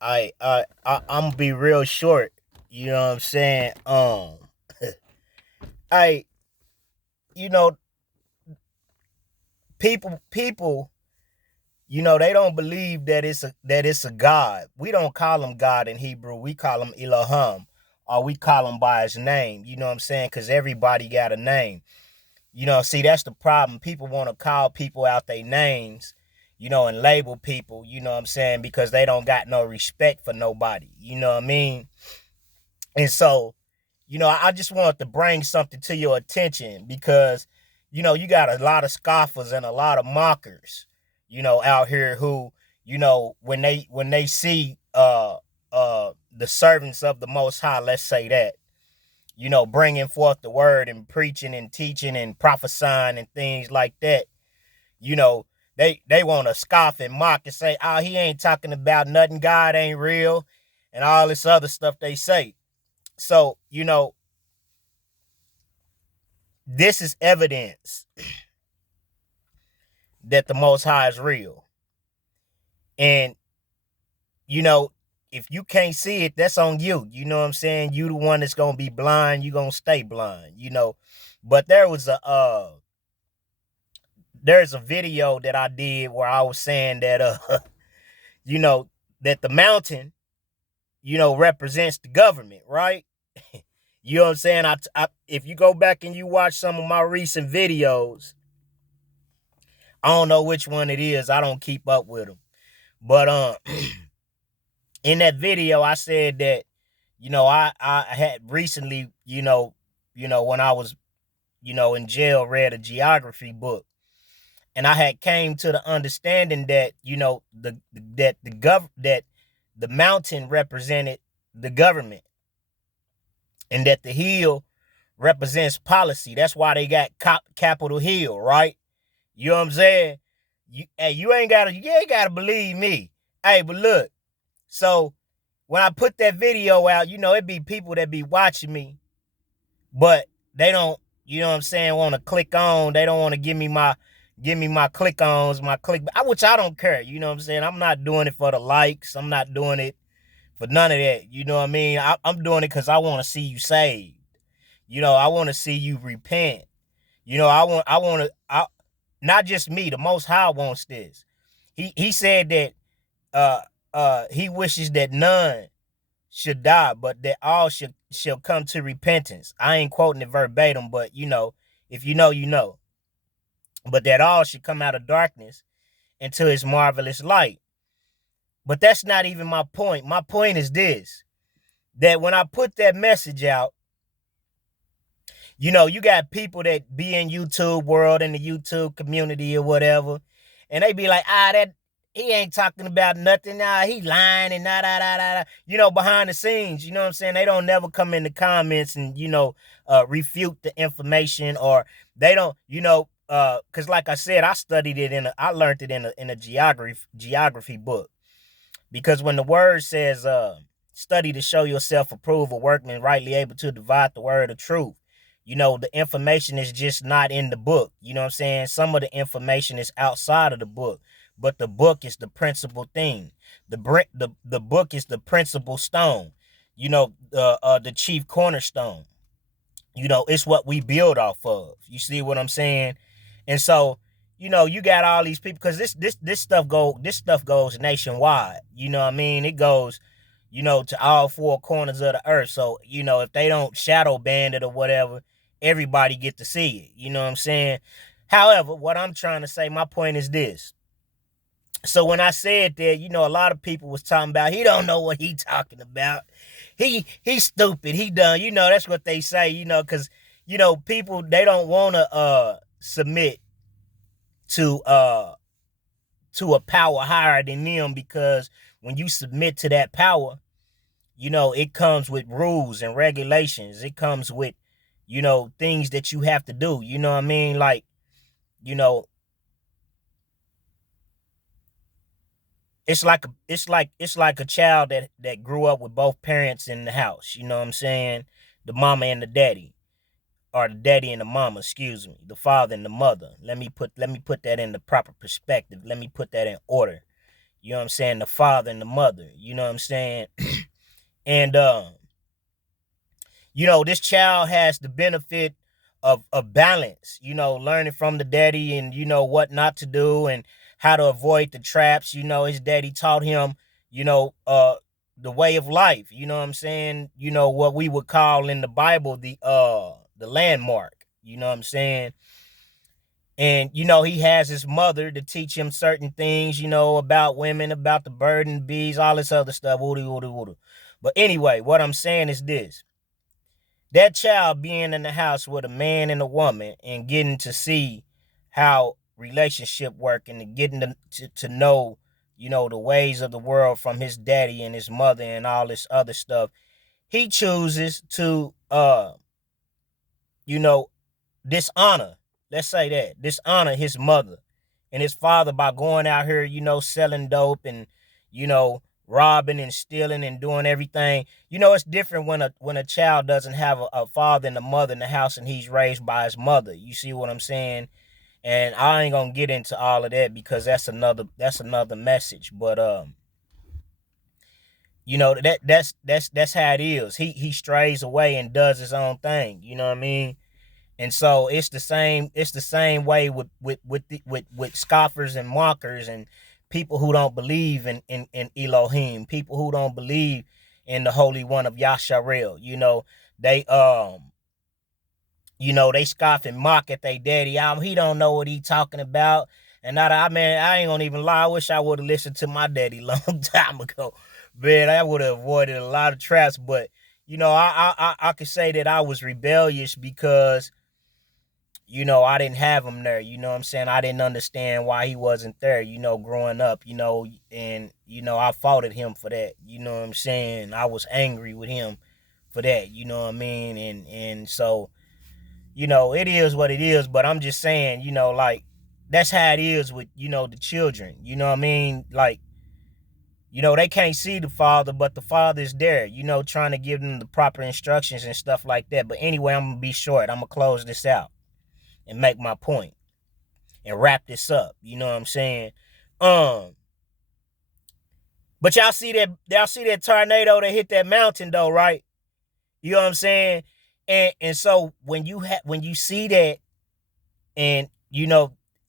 I'm gonna be real short. You know what I'm saying? I you know people they don't believe that it's a God. We don't call him God in Hebrew. We call him Elohim, or we call him by his name. You know what I'm saying? Because everybody got a name. See, that's the problem. People want to call people out their names, and label people, you know what I'm saying, because they don't got no respect for nobody. You know what I mean? And so, I just wanted to bring something to your attention because, you got a lot of scoffers and a lot of mockers, out here who, when they see the servants of the Most High, let's say that, bringing forth the word and preaching and teaching and prophesying and things like that, you know, they want to scoff and mock and say, "Oh, he ain't talking about nothing. God ain't real," and all this other stuff they say. So, this is evidence that the Most High is real. And, you know, if you can't see it, that's on you. You know what I'm saying? You the one that's gonna be blind, you gonna stay blind. But there's a video that I did where I was saying that you know, that the mountain, represents the government, right? You know what I'm saying? If you go back and you watch some of my recent videos, I don't know which one it is. I don't keep up with them. But in that video, I said that, I had recently, when I was, in jail, read a geography book, and I had came to the understanding that, that the mountain represented the government, and that the hill represents policy. That's why they got Capitol Hill, right? You know what I'm saying? You ain't gotta believe me. Hey, but look, so when I put that video out, it be people that be watching me, but they don't, what I'm saying, want to click on. They don't want to give me my click-ons, my click, which I don't care. You know what I'm saying? I'm not doing it for the likes. I'm not doing it for none of that. You know what I mean? I'm doing it because I want to see you saved. I want to see you repent. Not just me. The Most High wants this. He said that he wishes that none should die, but that all shall come to repentance. I ain't quoting it verbatim, but if you know, you know. But that all should come out of darkness into his marvelous light. But that's not even my point. My point is this: that when I put that message out, you got people that be in YouTube world, in the YouTube community or whatever, and they be like, that he ain't talking about nothing. He lying and da. Behind the scenes, you know what I'm saying? They don't never come in the comments and, refute the information, or they don't, because like I said, I learned it in a geography book. Because when the word says, study to show yourself approved, a workman rightly able to divide the word of truth, the information is just not in the book. You know what I'm saying? Some of the information is outside of the book, but the book is the principal thing. The book is the principal stone. The chief cornerstone. It's what we build off of. You see what I'm saying? And so, you got all these people, because this stuff goes nationwide. You know what I mean? It goes, to all four corners of the earth. So, if they don't shadow ban it or whatever, everybody get to see it. You know what I'm saying? However, what I'm trying to say, my point is this. So when I said that, a lot of people was talking about, he don't know what he talking about. He's stupid. He done. That's what they say, because, people, they don't want to submit to a power higher than them, because when you submit to that power, it comes with rules and regulations. It comes with, things that you have to do. You know what I mean? Like, you know, it's like a child that grew up with both parents in the house. You know what I'm saying? The mama and the daddy, or the daddy and the mama, excuse me, the father and the mother. Let me put that in the proper perspective. Let me put that in order. You know what I'm saying? The father and the mother. You know what I'm saying? And this child has the benefit of balance, learning from the daddy and what not to do and how to avoid the traps. His daddy taught him, the way of life, you know what I'm saying? What we would call in the Bible the landmark, you know what I'm saying? And he has his mother to teach him certain things, about women, about the bird and bees, all this other stuff. Woody, woody, woody. But anyway, what I'm saying is this: that child being in the house with a man and a woman and getting to see how relationship work and getting to know, the ways of the world from his daddy and his mother and all this other stuff, he chooses to, you know, dishonor, let's say that, dishonor his mother and his father by going out here, selling dope and, robbing and stealing and doing everything. It's different when a child doesn't have a father and a mother in the house and he's raised by his mother. You see what I'm saying? And I ain't gonna get into all of that because that's another message. But that's how it is. He strays away and does his own thing. You know what I mean? And so it's the same way with scoffers and mockers and people who don't believe in Elohim, people who don't believe in the Holy One of Yasharel. They they scoff and mock at their daddy. He don't know what he talking about. And I ain't gonna even lie. I wish I would have listened to my daddy long time ago. Man, I would have avoided a lot of traps. But I could say that I was rebellious because I didn't have him there. You know what I'm saying? I didn't understand why he wasn't there, growing up, and, I fought at him for that. You know what I'm saying? I was angry with him for that. You know what I mean? And so, it is what it is, but I'm just saying, like, that's how it is with, the children. You know what I mean? Like, they can't see the father, but the father is there, trying to give them the proper instructions and stuff like that. But anyway, I'm going to be short. I'm going to close this out and make my point and wrap this up. You know what I'm saying? But y'all see that tornado that hit that mountain though, right? You know what I'm saying? And so when you see that, and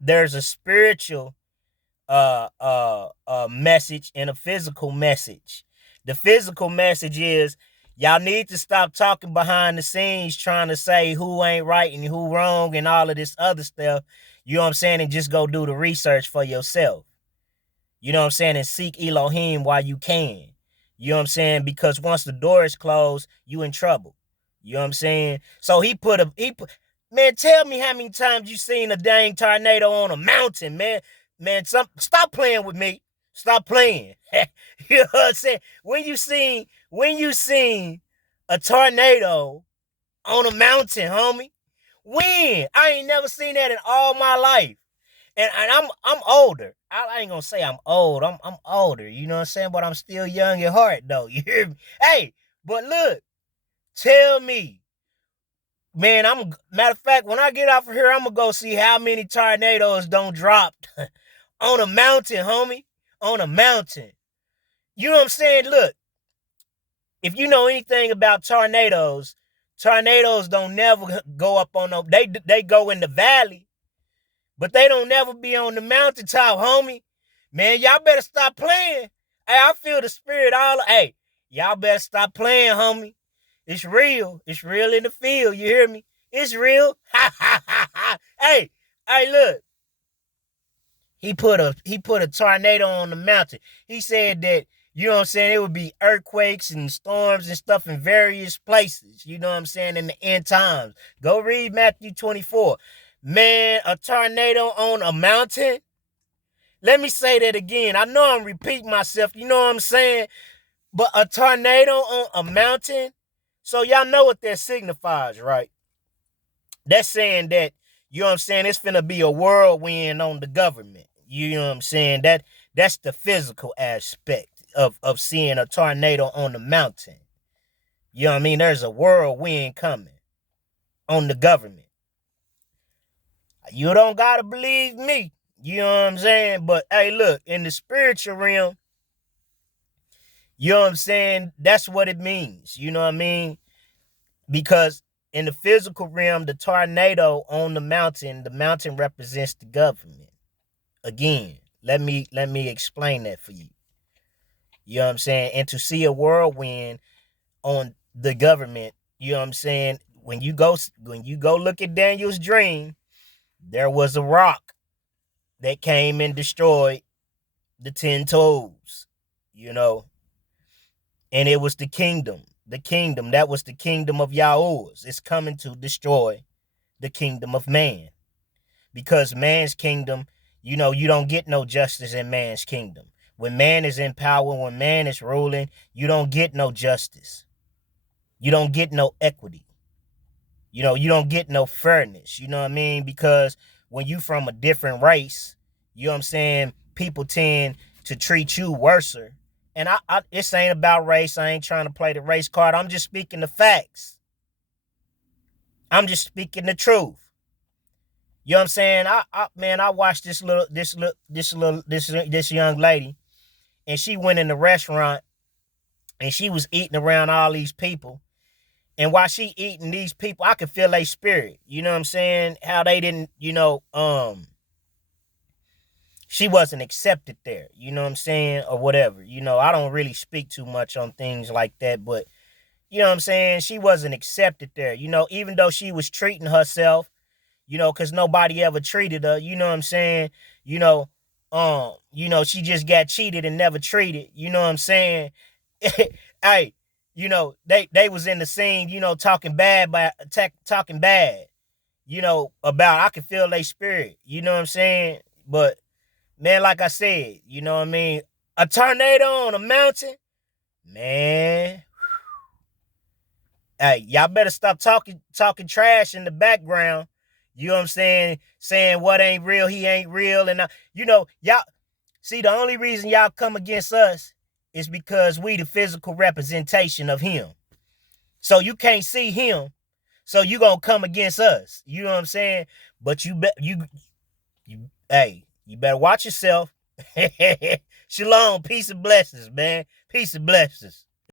there's a spiritual message and a physical message. The physical message is y'all need to stop talking behind the scenes trying to say who ain't right and who wrong and all of this other stuff. You know what I'm saying? And just go do the research for yourself. You know what I'm saying? And seek Elohim while you can. You know what I'm saying? Because once the door is closed, you in trouble. You know what I'm saying? So man, tell me how many times you seen a dang tornado on a mountain, man. Man, stop playing with me. Stop playing. You know what I'm saying? When you seen a tornado on a mountain, homie? When? I ain't never seen that in all my life. And I'm older. I ain't gonna say I'm old. I'm older. You know what I'm saying? But I'm still young at heart, though. You hear me? Hey, but look, tell me, man. Matter of fact, when I get off of here, I'm gonna go see how many tornadoes don't drop on a mountain, homie. On a mountain. You know what I'm saying? Look, if you know anything about tornadoes don't never go up on no. They go in the valley, but they don't never be on the mountaintop, homie. Man, y'all better stop playing. Hey, I feel the spirit Hey, y'all better stop playing, homie. It's real. It's real in the field. You hear me? It's real. Hey, look. He put a tornado on the mountain. He said that, you know what I'm saying, it would be earthquakes and storms and stuff in various places, you know what I'm saying, in the end times. Go read Matthew 24. Man, a tornado on a mountain? Let me say that again. I know I'm repeating myself, you know what I'm saying? But a tornado on a mountain? So y'all know what that signifies, right? That's saying that, you know what I'm saying, it's finna be a whirlwind on the government. You know what I'm saying? That's the physical aspect of seeing a tornado on the mountain. You know what I mean? There's a whirlwind coming on the government. You don't gotta believe me. You know what I'm saying? But hey, look, in the spiritual realm, you know what I'm saying? That's what it means. You know what I mean? Because in the physical realm, the tornado on the mountain represents the government. Again, let me explain that for you. You know what I'm saying? And to see a whirlwind on the government, you know what I'm saying? When you go look at Daniel's dream, there was a rock that came and destroyed the 10 toes, you know, and it was the kingdom. The kingdom, that was the kingdom of Yahuwah's. It's coming to destroy the kingdom of man. Because man's kingdom, you don't get no justice in man's kingdom. When man is in power, when man is ruling, you don't get no justice. You don't get no equity. You don't get no fairness. You know what I mean? Because when you from a different race, you know what I'm saying, people tend to treat you worser. And this ain't about race. I ain't trying to play the race card. I'm just speaking the facts. I'm just speaking the truth. You know what I'm saying? I watched this young lady, and she went in the restaurant, and she was eating around all these people. And while she eating these people, I could feel their spirit. You know what I'm saying? How they didn't, she wasn't accepted there. You know what I'm saying? Or whatever. I don't really speak too much on things like that, but you know what I'm saying? She wasn't accepted there. Even though she was treating herself, because nobody ever treated her, you know what I'm saying? She just got cheated and never treated. You know what I'm saying? Hey, they was in the scene, talking bad, about, I could feel their spirit. You know what I'm saying? But man, like I said, you know what I mean? A tornado on a mountain, man. Hey, y'all better stop talking trash in the background. You know what I'm saying? Saying what ain't real, he ain't real. And y'all see, the only reason y'all come against us is because we the physical representation of him. So you can't see him. So you gonna come against us. You know what I'm saying? But you better watch yourself. Shalom, peace and blessings, man. Peace and blessings.